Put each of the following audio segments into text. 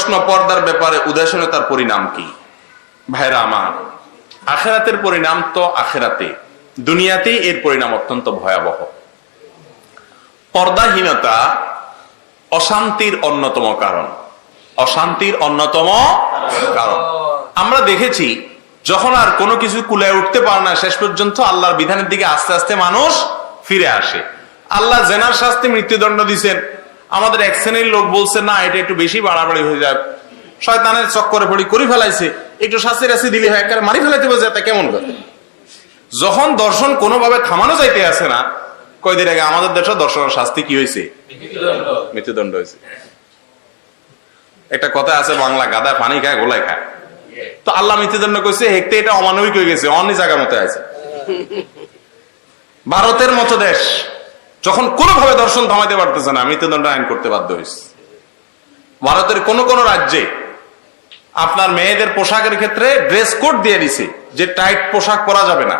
প্রশ্ন পর্দার ব্যাপারে উদাসীনতার পরিণাম কি? ভাইরা আমার, আখেরাতের পরিণাম তো আখেরাতে, দুনিয়াতেই এর পরিণাম অত্যন্ত ভয়াবহ। পর্দাহীনতা অশান্তির অন্যতম কারণ। অশান্তির অন্যতম কারণ। আমরা দেখেছি, যখন আর কোনো কিছু কুলায় উঠতে পারে না, শেষ পর্যন্ত আল্লাহর বিধানের দিকে আস্তে আস্তে মানুষ ফিরে আসে। আল্লাহ জেনার শাস্তি মৃত্যুদণ্ড দিছেন। আমাদের এক শ্রেণির লোক বলছে না এটা একটু বেশি বাড়াবাড়ি হয়ে যায় শয়তানের চক্করে পড়ি করে ফেলাইছে। একটু শাস্তি রাস্তি দিলে হয় একেবারে মারি ফেলাইতে বলছে তা কেমন কথা যখন দর্শন কোনোভাবে থামানো যাইতে আসে না কয়দিন আগে আমাদের দেশে দর্শনের শাস্তি কি হয়েছে? মৃত্যুদণ্ড। হয়েছে। একটা কথা আছে বাংলা গাদা পানি খায় গোলাই খায়। তো আল্লাহ মৃত্যুদণ্ড কইছে হেকতে এটা অমানবিক হয়ে গেছে অন্য জায়গার মতো আছে। ভারতের মতো দেশ যখন কোনোভাবে দর্শন থামাইতে পারতেছে না, মৃত্যুদণ্ড আইন করতে বাধ্য হয়েছে ভারতের কোন কোন রাজ্যে আপনার মেয়েদের পোশাকের ক্ষেত্রে ড্রেস কোড দিয়ে দিছে যে টাইট পোশাক পরা যাবে না।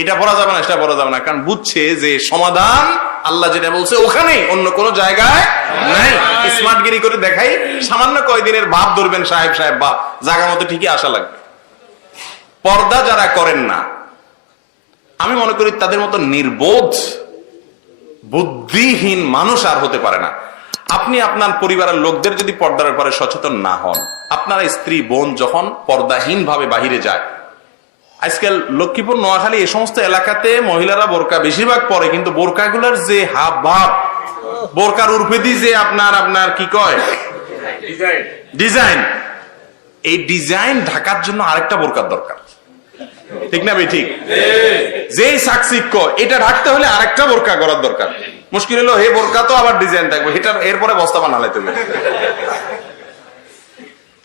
এটা পরা যাবে না, সেটা পরা যাবে না, কারণ বুঝছে যে সমাধান আল্লাহ যেটা বলছে ওখানে অন্য কোন জায়গায় নাই। স্মার্টগিরি করে দেখাই, সামান্য কয়দিনের বাপ ধরবেন সাহেব সাহেব বাপ জায়গা মতো ঠিকই আসা লাগবে। পর্দা যারা করেন না, আমি মনে করি তাদের মতো নির্বোধ বুদ্ধিহীন মানুষ আর হতে পারে না। আপনি আপনার পরিবারের লোকদের যদি পর্দার ব্যাপারে সচেতন না হন আপনার স্ত্রী বোন যখন পর্দাহীন ভাবে বাহিরে যায় আজকাল লক্ষ্মীপুর নোয়াখালী এই সমস্ত এলাকাতে মহিলারা বোরকা বেশিরভাগ পরে কিন্তু বোরকাগুলোর যে হাব ভাব বোরকার উর্ফেদি যে আপনার আপনার কি কয়? ডিজাইন এই ডিজাইন ঢাকার জন্য আরেকটা বোরকার দরকার। ঠিক না ভাই, ঠিক? যেই সাকসিক্য এটা ঢাকতে হলে আরেকটা বোরকা করার দরকার। মুশকিল হলো, হে বোরকা তো আবার ডিজাইন থাকবে, এটা এরপরে বস্তা বানালে তুমি।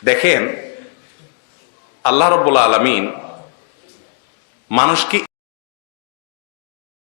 দেখেন, আল্লাহ রব্বুল্লা আলমিন মানুষকে